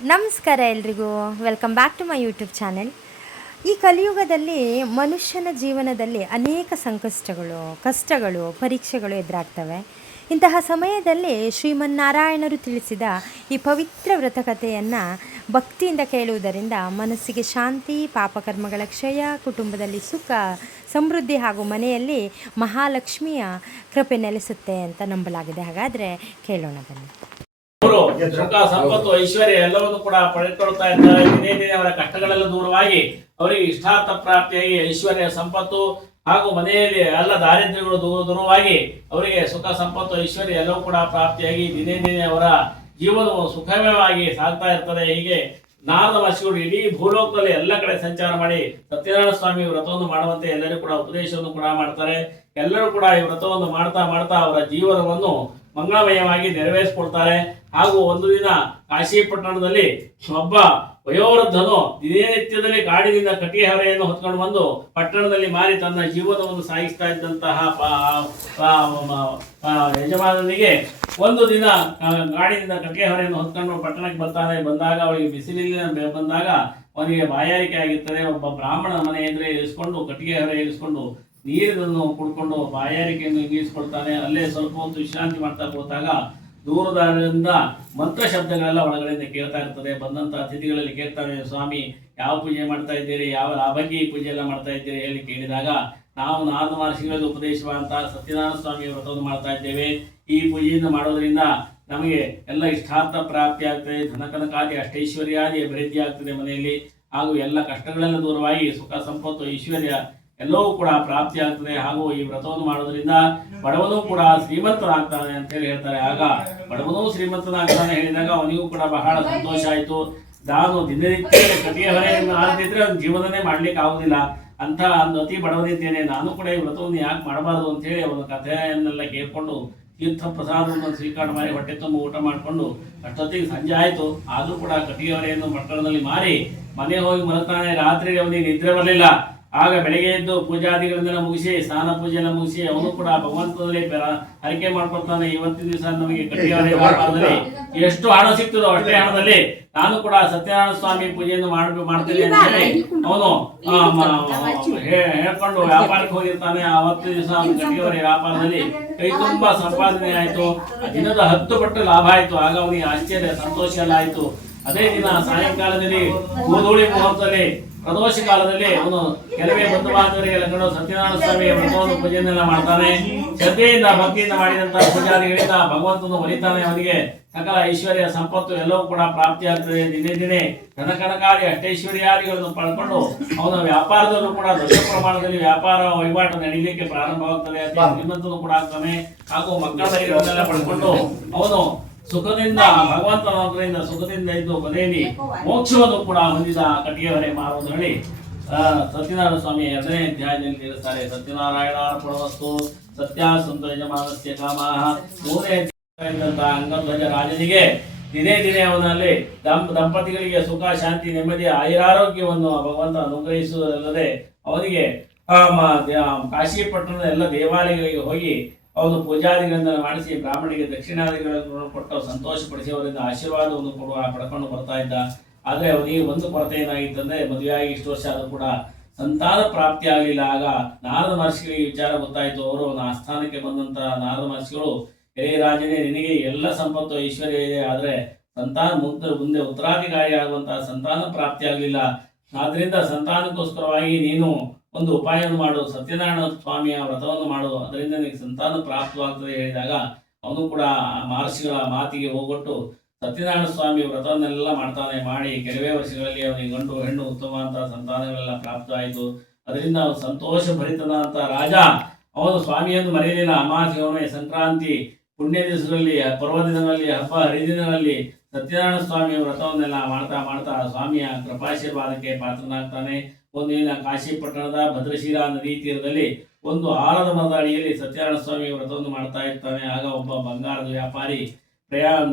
ನಮಸ್ಕಾರ ಎಲ್ರಿಗೂ. Welcome back to my YouTube channel. ಈ ಕಲಿಯುಗದಲ್ಲಿ ಮನುಷ್ಯನ ಜೀವನದಲ್ಲಿ ಅನೇಕ ಸಂಕಷ್ಟಗಳು, ಕಷ್ಟಗಳು, ಪರೀಕ್ಷೆಗಳು ಎದುರಾಗ್ತವೆ. ಇಂತಹ ಸಮಯದಲ್ಲಿ ಶ್ರೀಮನ್ನಾರಾಯಣರು ತಿಳಿಸಿದ ಈ ಪವಿತ್ರ ವ್ರತಕಥೆಯನ್ನು ಭಕ್ತಿಯಿಂದ ಕೇಳುವುದರಿಂದ ಮನಸ್ಸಿಗೆ ಶಾಂತಿ, ಪಾಪಕರ್ಮಗಳ ಕ್ಷಯ, ಕುಟುಂಬದಲ್ಲಿ ಸುಖ, ಸಮೃದ್ಧಿ ಹಾಗೂ ಮನೆಯಲ್ಲಿ ಮಹಾಲಕ್ಷ್ಮಿಯ ಕೃಪೆ ನೆಲೆಸುತ್ತೆ ಅಂತ ನಂಬಲಾಗಿದೆ. ಹಾಗಾದರೆ ಕೇಳೋಣ ಬನ್ನಿ. ಅವರು ಸುಖ, ಸಂಪತ್ತು, ಐಶ್ವರ್ಯ ಎಲ್ಲವನ್ನು ಕೂಡ ಪಡೆದುಕೊಳ್ತಾ ಇದ್ದಾರೆ. ದಿನೇ ದಿನೇ ಅವರ ಕಷ್ಟಗಳೆಲ್ಲ ದೂರವಾಗಿ ಅವರಿಗೆ ಇಷ್ಟಾರ್ಥ ಪ್ರಾಪ್ತಿಯಾಗಿ ಐಶ್ವರ್ಯ, ಸಂಪತ್ತು ಹಾಗೂ ಮನೆಯಲ್ಲಿ ಎಲ್ಲ ದಾರಿದ್ರ್ಯಗಳು ದೂರವಾಗಿ ಅವರಿಗೆ ಸುಖ, ಸಂಪತ್ತು, ಐಶ್ವರ್ಯ ಎಲ್ಲವೂ ಕೂಡ ಪ್ರಾಪ್ತಿಯಾಗಿ ದಿನೇ ದಿನೇ ಅವರ ಜೀವನವು ಸುಖಮಯವಾಗಿ ಸಾಗ್ತಾ ಇರ್ತದೆ. ಹೀಗೆ ನಾರದ ಮಹರ್ಷಿಗಳು ಇಡೀ ಭೂಲೋಕದಲ್ಲಿ ಎಲ್ಲ ಕಡೆ ಸಂಚಾರ ಮಾಡಿ ಸತ್ಯನಾರಾಯಣ ಸ್ವಾಮಿ ವ್ರತವನ್ನು ಮಾಡುವಂತೆ ಎಲ್ಲರಿಗೂ ಕೂಡ ಉಪದೇಶವನ್ನು ಕೂಡ ಮಾಡ್ತಾರೆ. ಎಲ್ಲರೂ ಕೂಡ ಈ ವ್ರತವನ್ನು ಮಾಡ್ತಾ ಮಾಡ್ತಾ ಅವರ ಜೀವನವನ್ನು ಮಂಗಳಮಯವಾಗಿ ನೆರವೇರಿಸಿಕೊಳ್ತಾರೆ. ಹಾಗೂ ಒಂದು ದಿನ ಕಾಶಿ ಪಟ್ಟಣದಲ್ಲಿ ಒಬ್ಬ ವಯೋವೃದ್ಧನು ದಿನನಿತ್ಯದಲ್ಲಿ ಕಾಡಿನಿಂದ ಕಟ್ಟಿಗೆ ಹೊರೆಯನ್ನು ಹೊತ್ಕೊಂಡು ಬಂದು ಪಟ್ಟಣದಲ್ಲಿ ಮಾರಿ ತನ್ನ ಜೀವನವನ್ನು ಸಾಗಿಸ್ತಾ ಇದ್ದಂತಹ ಯಜಮಾನನಿಗೆ ಒಂದು ದಿನ ಕಾಡಿನಿಂದ ಕಟ್ಟಿಗೆ ಹೊರೆಯನ್ನು ಹೊತ್ಕೊಂಡು ಪಟ್ಟಣಕ್ಕೆ ಬಂದಾಗ ಅವಳಿಗೆ ಬಿಸಿಲಿನ ಬಂದಾಗ ಅವನಿಗೆ ಬಾಯಾರಿಕೆ ಆಗಿರ್ತದೆ. ಒಬ್ಬ ಬ್ರಾಹ್ಮಣ ಮನೆ ಎದುರೇ ಇರಿಸ್ಕೊಂಡು ಕಟ್ಟಿಗೆ ಹೊರೆ ಇರಿಸ್ಕೊಂಡು ನೀರನ್ನು ಕುಡ್ಕೊಂಡು ಬಾಯಾರಿಕೆಯನ್ನು ಇಂಗಿಸ್ಕೊಳ್ತಾನೆ. ಅಲ್ಲೇ ಸ್ವಲ್ಪ ಹೊತ್ತು ವಿಶ್ರಾಂತಿ ಮಾಡ್ತಾ ಕೂತಾಗ ದೂರದಿಂದ ಮಂತ್ರ ಶಬ್ದಗಳೆಲ್ಲ ಒಳಗಡೆಯಿಂದ ಕೇಳ್ತಾ ಇರ್ತದೆ. ಬಂದಂತ ಅತಿಥಿಗಳಲ್ಲಿ ಕೇಳ್ತಾರೆ, ಸ್ವಾಮಿ ಯಾವ ಪೂಜೆ ಮಾಡ್ತಾ ಇದ್ದೀರಿ, ಯಾವ ಬಗ್ಗೆ ಈ ಪೂಜೆ ಎಲ್ಲ ಮಾಡ್ತಾ ಇದ್ದೀರಿ ಹೇಳಿ ಕೇಳಿದಾಗ, ನಾವು ನಾರದ ಮಹರ್ಷಿಗಳಲ್ಲಿ ಉಪದೇಶವಂತ ಸತ್ಯನಾರಾಯಣ ಸ್ವಾಮಿ ವ್ರತವನ್ನು ಮಾಡ್ತಾ ಇದ್ದೇವೆ. ಈ ಪೂಜೆಯನ್ನು ಮಾಡೋದ್ರಿಂದ ನಮಗೆ ಎಲ್ಲ ಇಷ್ಟಾರ್ಥ ಪ್ರಾಪ್ತಿ ಆಗ್ತದೆ, ಧನಕನಕಾದಿ ಅಷ್ಟೈಶ್ವರ್ಯಾದಿ ಅಭಿವೃದ್ಧಿ ಆಗ್ತದೆ ಮನೆಯಲ್ಲಿ, ಹಾಗೂ ಎಲ್ಲ ಕಷ್ಟಗಳೆಲ್ಲ ದೂರವಾಗಿ ಸುಖ, ಸಂಪತ್ತು, ಐಶ್ವರ್ಯ ಎಲ್ಲವೂ ಕೂಡ ಪ್ರಾಪ್ತಿ ಆಗ್ತದೆ. ಹಾಗೂ ಈ ವ್ರತವನ್ನು ಮಾಡೋದ್ರಿಂದ ಬಡವನೂ ಕೂಡ ಶ್ರೀಮಂತನಾಗ್ತಾನೆ ಅಂತ ಹೇಳಿ ಹೇಳ್ತಾರೆ. ಆಗ ಬಡವನೂ ಶ್ರೀಮಂತನಾಗ್ತಾನೆ ಹೇಳಿದಾಗ ಅವನಿಗೂ ಕೂಡ ಬಹಳ ಸಂತೋಷ ಆಯಿತು. ನಾನು ದಿನನಿತ್ಯ ಕಟ್ಟಿಗೆ ಹೊರೆಯನ್ನು ಆರದಿದ್ರೆ ಅವ್ನ ಜೀವನನೇ ಮಾಡ್ಲಿಕ್ಕೆ ಆಗುದಿಲ್ಲ, ಅಂತ ಒಂದು ಅತಿ ಬಡವನಿದ್ದೇನೆ, ನಾನು ಕೂಡ ಈ ವ್ರತವನ್ನು ಯಾಕೆ ಮಾಡಬಾರ್ದು ಅಂತ ಹೇಳಿ ಅವನ ಕಥೆಯನ್ನೆಲ್ಲ ಕೇಳ್ಕೊಂಡು ತೀರ್ಥ ಪ್ರಸಾದವನ್ನು ಸ್ವೀಕಾರ ಮಾಡಿ ಹೊಟ್ಟೆ ತುಂಬ ಊಟ ಮಾಡಿಕೊಂಡು ಅಷ್ಟೊತ್ತಿಗೆ ಸಂಜೆ ಆಯಿತು. ಆದರೂ ಕೂಡ ಕಟ್ಟಿಗೆ ಹೊರೆಯನ್ನು ಪಟ್ಟಣದಲ್ಲಿ ಮಾರಿ ಮನೆ ಹೋಗಿ ಮಲಗ್ತಾನೆ. ರಾತ್ರಿ ಅವನಿಗೆ ನಿದ್ರೆ ಬರಲಿಲ್ಲ. ಆಗ ಬೆಳಗ್ಗೆ ಎದ್ದು ಪೂಜಾದಿಗಳನ್ನೆಲ್ಲ ಮುಗಿಸಿ ಸ್ನಾನ ಪೂಜೆಲ್ಲ ಮುಗಿಸಿ ಅವನು ಕೂಡ ಭಗವಂತನಲ್ಲಿ ಹರಕೆ ಮಾಡ್ಕೊಳ್ತಾನೆ. ಇವತ್ತಿನ ದಿವಸ ನಮಗೆ ಕಟ್ಟಿಗೆ ವ್ಯಾಪಾರದಲ್ಲಿ ಎಷ್ಟು ಹಣ ಸಿಗ್ತದೋ ಅಷ್ಟೇ ಹಣದಲ್ಲಿ ನಾನು ಕೂಡ ಸತ್ಯನಾರಾಯಣ ಸ್ವಾಮಿ ಪೂಜೆಯನ್ನು ಮಾಡ್ತೇನೆ ಅಂತ ಹೇಳಿ ಅವನು ಹೇಳ್ಕೊಂಡು ವ್ಯಾಪಾರಕ್ಕೆ ಹೋಗಿರ್ತಾನೆ. ಅವತ್ತು ದಿವಸ ಕಟ್ಟಿಗೆ ವ್ಯಾಪಾರದಲ್ಲಿ ಕೈ ತುಂಬಾ ಸಂಪಾದನೆ ಆಯ್ತು. ದಿನದ 10 ಪಟ್ಟು ಲಾಭ ಆಯ್ತು. ಆಗ ಅವನಿಗೆ ಆಶ್ಚರ್ಯ, ಸಂತೋಷ ಎಲ್ಲ ಆಯ್ತು. ಅದೇ ದಿನ ಸಾಯಂಕಾಲದಲ್ಲಿ ಗೋಧೂಳಿ ಮುಹೂರ್ತದಲ್ಲಿ ಪ್ರದೋಷ ಕಾಲದಲ್ಲಿ ಅವನು ಕೆಲವೇ ಬಂಧು ಬಾಂಧವರಿಗೆ ಲಗ್ನ ಸತ್ಯನಾರಾಯಣ ಸ್ವಾಮಿಯ ವ್ರತವನ್ನು ಪೂಜೆಯನ್ನೆಲ್ಲ ಮಾಡ್ತಾನೆ. ಶ್ರದ್ಧೆಯಿಂದ ಭಕ್ತಿಯಿಂದ ಮಾಡಿದಂತಹ ಪೂಜಾರಿಗಳಿಂದ ಭಗವಂತನು ಒಲಿತಾನೆ. ಅವನಿಗೆ ಸಕಲ ಐಶ್ವರ್ಯ, ಸಂಪತ್ತು ಎಲ್ಲವೂ ಕೂಡ ಪ್ರಾಪ್ತಿ ಆಗ್ತದೆ. ದಿನೇ ದಿನೇ ಧನಕನಕಾದಿ ಅಷ್ಟೈಶ್ವರ್ಯಾದಿಗಳನ್ನು ಪಡ್ಕೊಂಡು ಅವನ ವ್ಯಾಪಾರದಲ್ಲೂ ಕೂಡ ದೊಡ್ಡ ಪ್ರಮಾಣದಲ್ಲಿ ವ್ಯಾಪಾರ ವಹಿವಾಟು ನಡೀಲಿಕ್ಕೆ ಪ್ರಾರಂಭವಾಗ್ತದೆ. ಅತಿ ಶ್ರೀಮಂತನು ಕೂಡ ಆಗ್ತಾನೆ. ಹಾಗೂ ಮಕ್ಕಳನ್ನೆಲ್ಲ ಪಡ್ಕೊಂಡು ಅವನು ಸುಖದಿಂದ ಭಗವಂತನ ಸುಖದಿಂದ ಇದ್ದು ಕೊನೆಯಲ್ಲಿ ಮೋಕ್ಷವನ್ನು ಕೂಡ ಹೊಂದಿದ ಕಟ್ಟಿಗೆ ಹೊರೆ ಮಾರುವುದು ಹೇಳಿ ಸತ್ಯನಾರಾಯಣ ಸ್ವಾಮಿ 2ನೇ ಅಧ್ಯಾಯದಲ್ಲಿ ತಿಳಿಸ್ತಾರೆ. ಸತ್ಯನಾರಾಯಣ ಅರ್ಪಣವಸ್ತು ಸತ್ಯಾಸಂತ ಯಜಮಾನಸ್ಯ ಕಾಮಃ. 3ನೇ ಅಧ್ಯಾಯದಂತಹ ಅಂಗಧ್ವಜ ರಾಜನಿಗೆ ದಿನೇ ದಿನೇ ಅವನಲ್ಲಿ ದಂಪತಿಗಳಿಗೆ ಸುಖ, ಶಾಂತಿ, ನೆಮ್ಮದಿ, ಆಯುರಾರೋಗ್ಯವನ್ನು ಭಗವಂತ ಅನುಗ್ರಹಿಸುವುದಲ್ಲದೆ ಅವನಿಗೆ ಕಾಶಿ ಪಟ್ಟಣದ ಎಲ್ಲ ದೇವಾಲಯಗಳಿಗೆ ಹೋಗಿ ಅವನು ಪೂಜಾದಿಗಳನ್ನ ಮಾಡಿಸಿ ಬ್ರಾಹ್ಮಣಿಗೆ ದಕ್ಷಿಣಾದಿಗಳನ್ನು ಕೊಟ್ಟು ಸಂತೋಷಪಡಿಸಿ ಅವರಿಂದ ಆಶೀರ್ವಾದವನ್ನು ಪಡ್ಕೊಂಡು ಬರ್ತಾ ಇದ್ದ. ಆದರೆ ಅವನಿಗೆ ಒಂದು ಕೊರತೆ ಏನಾಗಿತ್ತಂದ್ರೆ, ಮದುವೆಯಾಗಿ ಇಷ್ಟು ವರ್ಷ ಆದರೂ ಕೂಡ ಸಂತಾನ ಪ್ರಾಪ್ತಿ ಆಗಲಿಲ್ಲ. ಆಗ ನಾರದ ಮಹರ್ಷಿಗಳಿಗೆ ವಿಚಾರ ಗೊತ್ತಾಯಿತು. ಅವರು ಅವನ ಆಸ್ಥಾನಕ್ಕೆ ಬಂದಂತ ನಾರದ ಮಹರ್ಷಿಗಳು, ರಾಜನೇ, ನಿನಗೆ ಎಲ್ಲ ಸಂಪತ್ತು ಐಶ್ವರ್ಯ ಇದೆ, ಆದರೆ ಸಂತಾನ ಮುಂದೆ ಉತ್ತರಾಧಿಕಾರಿ ಆಗುವಂತಹ ಸಂತಾನ ಪ್ರಾಪ್ತಿ ಆಗಲಿಲ್ಲ. ಆದ್ರಿಂದ ಸಂತಾನಕ್ಕೋಸ್ಕರವಾಗಿ ನೀನು ಒಂದು ಉಪಾಯವನ್ನು ಮಾಡು, ಸತ್ಯನಾರಾಯಣ ಸ್ವಾಮಿಯ ವ್ರತವನ್ನು ಮಾಡು, ಅದರಿಂದ ನಿನಗೆ ಸಂತಾನ ಪ್ರಾಪ್ತವಾಗ್ತದೆ ಹೇಳಿದಾಗ ಅವನು ಕೂಡ ಮಹರ್ಷಿಗಳ ಮಾತಿಗೆ ಹೋಗೊಟ್ಟು ಸತ್ಯನಾರಾಯಣ ಸ್ವಾಮಿ ವ್ರತವನ್ನೆಲ್ಲ ಮಾಡ್ತಾನೆ. ಮಾಡಿ ಕೆಲವೇ ವರ್ಷಗಳಲ್ಲಿ ಅವನಿಗೆ ಗಂಡು ಹೆಣ್ಣು ಉತ್ತಮವಾದಂತಹ ಸಂತಾನಗಳೆಲ್ಲ ಪ್ರಾಪ್ತ ಆಯಿತು. ಅದರಿಂದ ಅವನು ಸಂತೋಷ ಭರಿತನಾದಂತಹ ರಾಜ ಅವನು ಸ್ವಾಮಿಯನ್ನು ಮರೆಯಲಿಲ್ಲ. ಅಮಾವಾಸ್ಯೆ, ಸಂಕ್ರಾಂತಿ, ಪುಣ್ಯ ದಿವಸಗಳಲ್ಲಿ, ಪರ್ವದಿನಗಳಲ್ಲಿ, ಹಬ್ಬ ಹರಿದಿನಗಳಲ್ಲಿ ಸತ್ಯನಾರಾಯಣ ಸ್ವಾಮಿಯ ವ್ರತವನ್ನೆಲ್ಲ ಮಾಡ್ತಾ ಮಾಡ್ತಾ ಸ್ವಾಮಿಯ ಕೃಪಾಶೀರ್ವಾದಕ್ಕೆ ಪಾತ್ರನಾಗ್ತಾನೆ. ಒಂದು ದಿನ ಕಾಶಿ ಪಟ್ಟಣದ ಭದ್ರಶಿಲಾ ನದಿ ತೀರದಲ್ಲಿ ಒಂದು ಆಲದ ಮರದ ಅಡಿಯಲ್ಲಿ ಸತ್ಯನಾರಾಯಣ ಸ್ವಾಮಿ ವ್ರತವನ್ನು ಮಾಡ್ತಾ ಇರ್ತಾನೆ. ಆಗ ಒಬ್ಬ ಬಂಗಾರದ ವ್ಯಾಪಾರಿ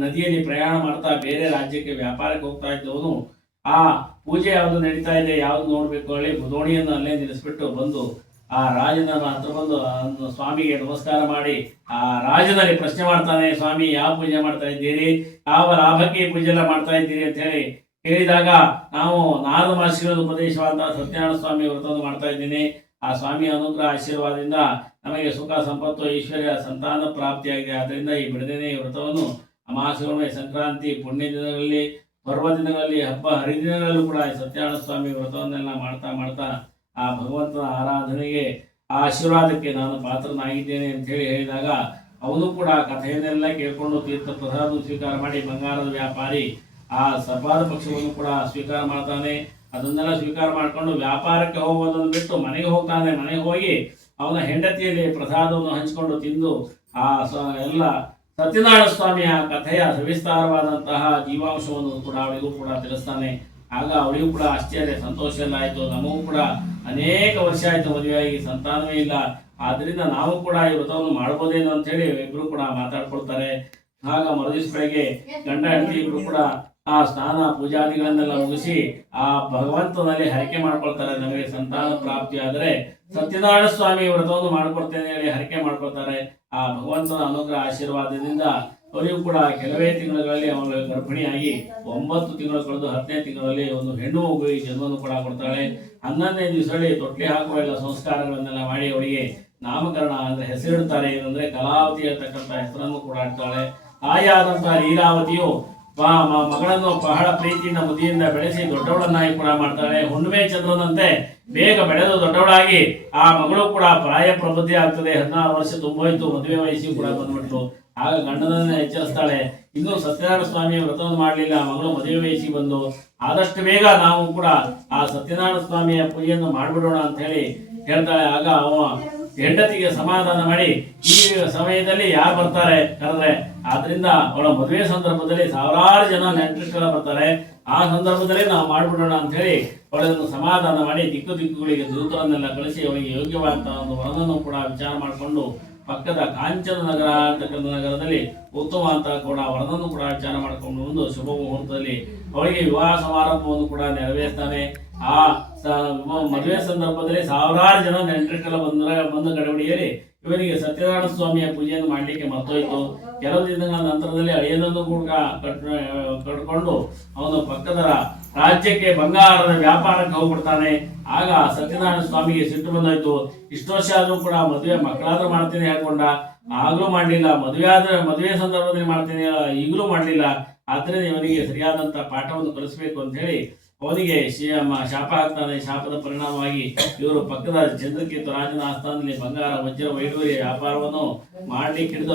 ನದಿಯಲ್ಲಿ ಪ್ರಯಾಣ ಮಾಡ್ತಾ ಬೇರೆ ರಾಜ್ಯಕ್ಕೆ ವ್ಯಾಪಾರಕ್ಕೆ ಹೋಗ್ತಾ ಇದ್ದವನು ಆ ಪೂಜೆ ಯಾವುದು ನಡೀತಾ ಇದೆ, ಯಾವ್ದು ನೋಡ್ಬೇಕು ಹೇಳಿ ದೋಣಿಯನ್ನು ಅಲ್ಲೇ ನಿಲ್ಲಿಸ್ಬಿಟ್ಟು ಬಂದು ಆ ರಾಜನ ಹತ್ರ ಬಂದು ಸ್ವಾಮಿಗೆ ನಮಸ್ಕಾರ ಮಾಡಿ ಆ ರಾಜನಲ್ಲಿ ಪ್ರಶ್ನೆ ಮಾಡ್ತಾನೆ, ಸ್ವಾಮಿ ಯಾವ ಪೂಜೆ ಮಾಡ್ತಾ ಇದ್ದೀರಿ, ಯಾವ ಲಾಭಕ್ಕೆ ಪೂಜೆ ಎಲ್ಲ ಮಾಡ್ತಾ ಇದ್ದೀರಿ ಅಂತ ಹೇಳಿ ಹೇಳಿದಾಗ, ನಾವು ನಾರದ ಮಹರ್ಷಿಗಳ ಉಪದೇಶವಾದ ಸತ್ಯನಾರಾಯಣ ಸ್ವಾಮಿ ವ್ರತವನ್ನು ಮಾಡ್ತಾ ಇದ್ದೀನಿ. ಆ ಸ್ವಾಮಿಯ ಅನುಗ್ರಹ ಆಶೀರ್ವಾದದಿಂದ ನಮಗೆ ಸುಖ ಸಂಪತ್ತು ಐಶ್ವರ್ಯ ಸಂತಾನ ಪ್ರಾಪ್ತಿಯಾಗಿದೆ. ಆದ್ದರಿಂದ ಈ ಬಿಡದೇನೆ ವ್ರತವನ್ನು ಅಮಾವಾಸ್ಯೆ ಸಂಕ್ರಾಂತಿ ಪುಣ್ಯ ದಿನಗಳಲ್ಲಿ ಪರ್ವ ದಿನಗಳಲ್ಲಿ ಹಬ್ಬ ಹರಿದಿನಗಳಲ್ಲೂ ಕೂಡ ಸತ್ಯನಾರಾಯಣ ಸ್ವಾಮಿ ವ್ರತವನ್ನೆಲ್ಲ ಮಾಡ್ತಾ ಮಾಡ್ತಾ ಆ ಭಗವಂತನ ಆರಾಧನೆಗೆ ಆ ಆಶೀರ್ವಾದಕ್ಕೆ ನಾನು ಪಾತ್ರನಾಗಿದ್ದೇನೆ ಅಂತ ಹೇಳಿ ಹೇಳಿದಾಗ, ಅವನು ಕೂಡ ಕಥೆಯನ್ನೆಲ್ಲ ಕೇಳ್ಕೊಂಡು ತೀರ್ಥ ಪ್ರಸಾದ ಸ್ವೀಕಾರ ಮಾಡಿ ಬಂಗಾರದ ವ್ಯಾಪಾರಿ ಆ ಸರ್ಪಾದ ಪಕ್ಷವನ್ನು ಕೂಡ ಸ್ವೀಕಾರ ಮಾಡ್ತಾನೆ. ಅದನ್ನೆಲ್ಲ ಸ್ವೀಕಾರ ಮಾಡಿಕೊಂಡು ವ್ಯಾಪಾರಕ್ಕೆ ಹೋಗೋದನ್ನು ಬಿಟ್ಟು ಮನೆಗೆ ಹೋಗ್ತಾನೆ. ಮನೆಗೆ ಹೋಗಿ ಅವನ ಹೆಂಡತಿಯಲ್ಲಿ ಪ್ರಸಾದವನ್ನು ಹಂಚಿಕೊಂಡು ತಿಂದು ಆ ಎಲ್ಲ ಸತ್ಯನಾರಾಯಣ ಸ್ವಾಮಿಯ ಕಥೆಯ ಸವಿಸ್ತಾರವಾದಂತಹ ಜೀವಾಂಶವನ್ನು ಕೂಡ ಅವಳಿಗೂ ಕೂಡ ತಿಳಿಸ್ತಾನೆ. ಆಗ ಅವಳಿಗೂ ಕೂಡ ಆಶ್ಚರ್ಯ ಸಂತೋಷ ಎಲ್ಲ ಆಯಿತು. ನಮಗೂ ಕೂಡ ಅನೇಕ ವರ್ಷ ಆಯಿತು ಮದುವೆಯಾಗಿ, ಸಂತಾನವೇ ಇಲ್ಲ, ಆದ್ದರಿಂದ ನಾವು ಕೂಡ ಈ ವ್ರತವನ್ನು ಮಾಡ್ಬೋದೇನೋ ಅಂತ ಹೇಳಿ ಇಬ್ರು ಕೂಡ ಮಾತಾಡ್ಕೊಳ್ತಾರೆ. ಆಗ ಮರುದಿವಸ ಬೆಳಗ್ಗೆ ಗಂಡ ಹೆಂಡತಿ ಇಬ್ರು ಕೂಡ ಆ ಸ್ನಾನ ಪೂಜಾದಿಗಳನ್ನೆಲ್ಲ ಮುಗಿಸಿ ಆ ಭಗವಂತನಲ್ಲಿ ಹರಕೆ ಮಾಡ್ಕೊಳ್ತಾರೆ. ನಮಗೆ ಸಂತಾನ ಪ್ರಾಪ್ತಿ ಆದರೆ ಸತ್ಯನಾರಾಯಣ ಸ್ವಾಮಿ ವ್ರತವನ್ನು ಮಾಡ್ಕೊಡ್ತೇನೆ ಹೇಳಿ ಹರಕೆ ಮಾಡ್ಕೊಳ್ತಾರೆ. ಆ ಭಗವಂತನ ಅನುಗ್ರಹ ಆಶೀರ್ವಾದದಿಂದ ಅವರಿಗೂ ಕೂಡ ಕೆಲವೇ ತಿಂಗಳಲ್ಲಿ ಅವಳು ಗರ್ಭಿಣಿಯಾಗಿ 9 ತಿಂಗಳು ಕಳೆದು 10ನೇ ತಿಂಗಳಲ್ಲಿ ಒಂದು ಹೆಣ್ಣು ಮಗು ಈ ಜನ್ಮವನ್ನು ಕೂಡ ಕೊಡ್ತಾಳೆ. 11ನೇ ದಿವಸದಲ್ಲಿ ತೊಟ್ಲಿ ಹಾಕುವ ಎಲ್ಲ ಸಂಸ್ಕಾರಗಳನ್ನೆಲ್ಲ ಮಾಡಿ ಅವಳಿಗೆ ನಾಮಕರಣ ಅಂದ್ರೆ ಹೆಸರಿಡ್ತಾರೆ. ಏನಂದ್ರೆ ಕಲಾವತಿ ಅಂತಕ್ಕಂಥ ಹೆಸರನ್ನು ಕೂಡ ಇಡ್ತಾಳೆ. ತಾಯಿಯಾದಂತಹ ಲೀಲಾವತಿಯು ಮಗಳನ್ನು ಬಹಳ ಪ್ರೀತಿಯಿಂದ ಬುದ್ಧಿಯಿಂದ ಬೆಳೆಸಿ ದೊಡ್ಡವಳನ್ನಾಗಿ ಕೂಡ ಮಾಡ್ತಾಳೆ. ಹುಣ್ಣಿಮೆ ಚಂದ್ರನಂತೆ ಬೇಗ ಬೆಳೆದು ದೊಡ್ಡವಳಾಗಿ ಆ ಮಗಳು ಕೂಡ ಪ್ರಾಯ ಪ್ರಬುದ್ಧಿ ಆಗ್ತದೆ. 16 ವರ್ಷ ತುಂಬೋಯ್ತು, ಮದುವೆ ವಯಸ್ಸಿಗೆ ಕೂಡ ಬಂದ್ಬಿಟ್ಲು. ಆಗ ಗಂಡನನ್ನ ಎಚ್ಚರಿಸ್ತಾಳೆ, ಇನ್ನೂ ಸತ್ಯನಾರಾಯಣ ಸ್ವಾಮಿಯ ವ್ರತವನ್ನು ಮಾಡಲಿಲ್ಲ, ಮಗಳು ಮದುವೆ ವಯಸ್ಸಿಗೆ ಬಂದು ಆದಷ್ಟು ಬೇಗ ನಾವು ಕೂಡ ಆ ಸತ್ಯನಾರಾಯಣ ಸ್ವಾಮಿಯ ಪೂಜೆಯನ್ನು ಮಾಡಿಬಿಡೋಣ ಅಂತ ಹೇಳಿ ಹೇಳ್ತಾಳೆ. ಆಗ ಅವ ಹೆಂಡತಿಗೆ ಸಮಾಧಾನ ಮಾಡಿ, ಈ ಸಮಯದಲ್ಲಿ ಯಾರು ಬರ್ತಾರೆ ಕರೆದ್ರೆ, ಆದ್ರಿಂದ ಅವಳ ಮದುವೆ ಸಂದರ್ಭದಲ್ಲಿ ಸಾವಿರಾರು ಜನ ನೆಂಟರಿಷ್ಟೆಲ್ಲ ಬರ್ತಾರೆ, ಆ ಸಂದರ್ಭದಲ್ಲಿ ನಾವು ಮಾಡ್ಬಿಡೋಣ ಅಂತ ಹೇಳಿ ಅವಳನ್ನು ಸಮಾಧಾನ ಮಾಡಿ ದಿಕ್ಕು ದಿಕ್ಕುಗಳಿಗೆ ದೂತರನ್ನೆಲ್ಲ ಕಳಿಸಿ ಅವಳಿಗೆ ಯೋಗ್ಯವಾದಂತಹ ಒಂದು ವರನನ್ನು ಕೂಡ ವಿಚಾರ ಮಾಡಿಕೊಂಡು ಪಕ್ಕದ ಕಾಂಚನ ನಗರ ಅಂತಕ್ಕಂಥ ನಗರದಲ್ಲಿ ಉತ್ತಮ ಅಂತ ಕೂಡ ವರನನ್ನು ಕೂಡ ವಿಚಾರ ಮಾಡಿಕೊಂಡು ಒಂದು ಶುಭ ಮುಹೂರ್ತದಲ್ಲಿ ಅವಳಿಗೆ ವಿವಾಹ ಸಮಾರಂಭವನ್ನು ಕೂಡ ನೆರವೇರ್ತಾನೆ. ಆ ಮದುವೆ ಸಂದರ್ಭದಲ್ಲಿ ಸಾವಿರಾರು ಜನ ನೆಂಟರಿಷ್ಟೆಲ್ಲ ಬಂದ ಗಡಬಡಿಯಲ್ಲಿ ಇವನಿಗೆ ಸತ್ಯನಾರಾಯಣ ಸ್ವಾಮಿಯ ಪೂಜೆಯನ್ನು ಮಾಡಲಿಕ್ಕೆ ಮರ್ತೋಯ್ತು. ಕೆಲವು ದಿನಗಳ ನಂತರದಲ್ಲಿ ಅಳಿಯನನ್ನು ಕೂಡ ಕಟ್ಕೊಂಡು ಅವನು ಪಕ್ಕದ ರಾಜ್ಯಕ್ಕೆ ಬಂಗಾರದ ವ್ಯಾಪಾರಕ್ಕೆ ಹೋಗ್ಬಿಡ್ತಾನೆ. ಆಗ ಸತ್ಯನಾರಾಯಣ ಸ್ವಾಮಿಗೆ ಸಿಟ್ಟು ಬಂದೋಯ್ತು. ಇಷ್ಟು ವರ್ಷ ಆದ್ರೂ ಕೂಡ ಮದುವೆ ಮಕ್ಕಳಾದ್ರೂ ಮಾಡ್ತೀನಿ ಹೇಳ್ಕೊಂಡ, ಆಗ್ಲೂ ಮಾಡ್ಲಿಲ್ಲ. ಮದುವೆ ಸಂದರ್ಭದಲ್ಲಿ ಮಾಡ್ತೀನಿ, ಈಗಲೂ ಮಾಡ್ಲಿಲ್ಲ. ಆದ್ರಿಂದ ಇವನಿಗೆ ಸರಿಯಾದಂತ ಪಾಠವನ್ನು ಕಲಿಸ್ಬೇಕು ಅಂತ ಹೇಳಿ ಅವನಿಗೆ ಶಾಪ ಹಾಕ್ತಾನೆ. ಶಾಪದ ಪರಿಣಾಮವಾಗಿ ಇವರು ಪಕ್ಕದ ಚಂದ್ರಕೇತು ರಾಜನ ಆಸ್ಥಾನದಲ್ಲಿ ಬಂಗಾರ ವಜ್ರ ವೈಡೂರ್ಯ ವ್ಯಾಪಾರವನ್ನು ಮಾಡ್ಲಿಕ್ಕೆ ಹಿಡಿದು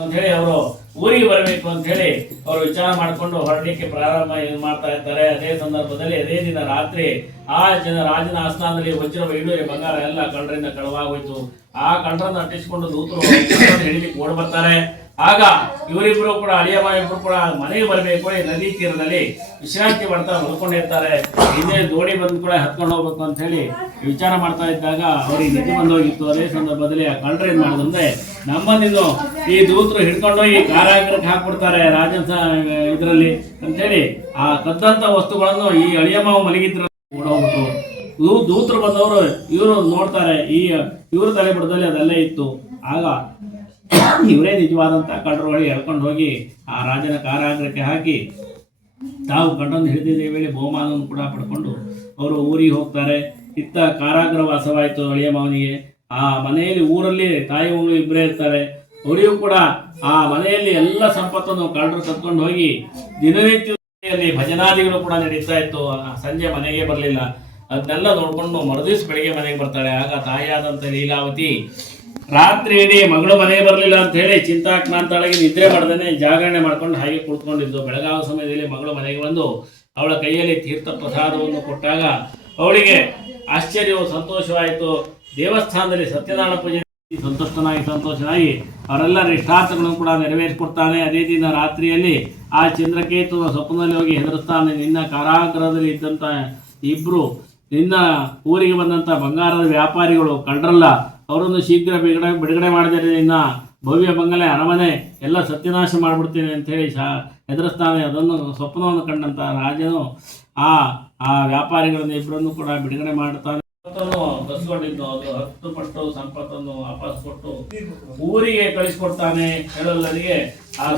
ಅಂತ ಹೇಳಿ ಅವರು ಊರಿಗೆ ಬರಬೇಕು ಅಂತ ಹೇಳಿ ಅವರು ವಿಚಾರ ಮಾಡಿಕೊಂಡು ಹೊರಡಲಿಕ್ಕೆ ಪ್ರಾರಂಭ ಮಾಡ್ತಾ ಇರ್ತಾರೆ. ಅದೇ ಸಂದರ್ಭದಲ್ಲಿ ಅದೇ ದಿನ ರಾತ್ರಿ ಆ ರಾಜನ ಆಸ್ಥಾನದಲ್ಲಿ ವಜ್ರ ವೈಡೂರ್ಯ ಬಂಗಾರ ಎಲ್ಲ ಕಳ್ಳರಿಂದ ಕಳವಾಗೋಯ್ತು. ಆ ಕಳ್ಳರನ್ನು ಅಟ್ಟಿಸಿಕೊಂಡು ದೂತರು ಹಿಡಿಲಿಕ್ಕೆ ಓಡ್ ಬರ್ತಾರೆ. ಆಗ ಇವರಿಬ್ರು ಕೂಡ ಅಳಿಯ ಇಬ್ರು ಕೂಡ ಮನೆಗೆ ಬರಬೇಕು, ನದಿ ತೀರದಲ್ಲಿ ವಿಶ್ರಾಂತಿ ಮಾಡ್ತಾ ಮಲ್ಕೊಂಡಿರ್ತಾರೆ. ಹಿಂದೆ ದೋಣಿ ಬಂದು ಕೂಡ ಹತ್ಕೊಂಡು ಹೋಗ್ಬೇಕು ಅಂತ ಹೇಳಿ ವಿಚಾರ ಮಾಡ್ತಾ ಇದ್ದಾಗ ಅವ್ರಿಗೆ ನಿಧಿ ಬಂದೋಗಿತ್ತು. ಅದೇ ಸಂದರ್ಭದಲ್ಲಿ ಆ ಕಳ್ಳರು ಏನ್ ಮಾಡಿದ್ರೆ, ನಮ್ಮನ್ನು ಈ ದೂತರು ಹಿಡ್ಕೊಂಡೋಗಿ ಕಾರಾಗೃಹಕ್ಕೆ ಹಾಕ್ಬಿಡ್ತಾರೆ ರಾಜನ ಇದರಲ್ಲಿ ಅಂತೇಳಿ ಆ ಕದ್ದಂತ ವಸ್ತುಗಳನ್ನು ಈ ಅಳಿಯ ಮಾವು ಮಲಗಿದ್ರ ಓಡೋಗ್ಬಿಟ್ಟು ದೂತರು ಬಂದವರು ಇವರು ನೋಡ್ತಾರೆ, ಇವ್ರ ತಲೆ ಬುಡದಲ್ಲಿ ಅದೆಲ್ಲ ಇತ್ತು. ಆಗ ಇವರೇ ನಿಜವಾದಂತಹ ಕಳ್ಳರು ಎಳ್ಕೊಂಡು ಹೋಗಿ ಆ ರಾಜನ ಕಾರಾಗೃಹಕ್ಕೆ ಹಾಕಿ ತಾವು ಗಂಡನ್ನು ಹಿಡಿದಿದ್ದ ವೇಳೆ ಬಹುಮಾನವನ್ನು ಕೂಡ ಪಡ್ಕೊಂಡು ಅವರು ಊರಿಗೆ ಹೋಗ್ತಾರೆ. ಇತ್ತ ಕಾರಾಗೃಹ ವಾಸವಾಯಿತು ಅಳಿಯ ಮಾವನಿಗೆ. ಆ ಮನೆಯಲ್ಲಿ ಊರಲ್ಲಿ ತಾಯಿ ಮಗಳು ಇಬ್ಬರೇ ಇರ್ತಾರೆ. ಅವರಿಗೂ ಕೂಡ ಆ ಮನೆಯಲ್ಲಿ ಎಲ್ಲ ಸಂಪತ್ತನ್ನು ಕಳ್ಳರು ಕತ್ಕೊಂಡು ಹೋಗಿ ದಿನನಿತ್ಯದಲ್ಲಿ ಭಜನಾದಿಗಳು ಕೂಡ ನಡೀತಾ ಇತ್ತು. ಸಂಜೆ ಮನೆಗೆ ಬರಲಿಲ್ಲ. ಅದನ್ನೆಲ್ಲ ನೋಡ್ಕೊಂಡು ಮರುದಿವ್ಸ ಬೆಳಿಗ್ಗೆ ಮನೆಗೆ ಬರ್ತಾಳೆ. ಆಗ ತಾಯಿಯಾದಂಥ ಲೀಲಾವತಿ ರಾತ್ರಿ ಇಡೀ ಮಗಳು ಮನೆಗೆ ಬರಲಿಲ್ಲ ಅಂತ ಹೇಳಿ ಚಿಂತಾಕ್ರಾಂತಳಾಗಿ ನಿದ್ರೆ ಮಾಡ್ದೇನೆ ಜಾಗರಣೆ ಮಾಡ್ಕೊಂಡು ಹಾಗೆ ಕುಳಿತುಕೊಂಡಿದ್ದು. ಬೆಳಗಾವ ಸಮಯದಲ್ಲಿ ಮಗಳು ಮನೆಗೆ ಬಂದು ಅವಳ ಕೈಯಲ್ಲಿ ತೀರ್ಥ ಪ್ರಸಾದವನ್ನು ಕೊಟ್ಟಾಗ ಅವಳಿಗೆ ಆಶ್ಚರ್ಯವು ಸಂತೋಷವಾಯಿತು. ದೇವಸ್ಥಾನದಲ್ಲಿ ಸತ್ಯನಾರಾಯಣ ಪೂಜೆ ಸಂತೋಷನಾಗಿ ಅವರೆಲ್ಲ ಇಷ್ಟಾರ್ಥಗಳನ್ನು ಕೂಡ ನೆರವೇರಿಸಿಕೊಡ್ತಾನೆ. ಅದೇ ದಿನ ರಾತ್ರಿಯಲ್ಲಿ ಆ ಚಂದ್ರಕೇತು ಸ್ವಪ್ನದಲ್ಲಿ ಹೋಗಿ ಹೆದರಿಸ್ತಾನೆ, ನಿನ್ನ ಕಾರಾಗೃಹದಲ್ಲಿ ಇದ್ದಂಥ ಇಬ್ರು ನಿನ್ನ ಊರಿಗೆ ಬಂದಂಥ ಬಂಗಾರದ ವ್ಯಾಪಾರಿಗಳು ಕಳ್ಳರಲ್ಲ, ಅವರನ್ನು ಶೀಘ್ರ ಬಿಡುಗಡೆ ಮಾಡಿದರೆ ನಿನ್ನ ಭವ್ಯ ಬಂಗಲೆ ಅರಮನೆ ಎಲ್ಲ ಸತ್ಯನಾಶ ಮಾಡಿಬಿಡ್ತೀನಿ ಅಂತ ಹೇಳಿ ಹೆದರಿಸ್ತಾನೆ. ಅದನ್ನು ಸ್ವಪ್ನವನ್ನು ಕಂಡಂತ ರಾಜನು ಆ ವ್ಯಾಪಾರಿಗಳನ್ನು ಇಬ್ಬರನ್ನು ಕೂಡ ಬಿಡುಗಡೆ ಮಾಡುತ್ತಾನೆ. ಸಂಪತ್ತನ್ನು ಕಸ್ಕೊಂಡಿದ್ನೋ ಅದು 10 ಪಟ್ಟು ಸಂಪತ್ತನ್ನು ವಾಪಸ್ ಕೊಟ್ಟು ಊರಿಗೆ ಕಳಿಸ್ಕೊಡ್ತಾನೆ ಹೇಳೋಲ್ಲರಿಗೆ ಆ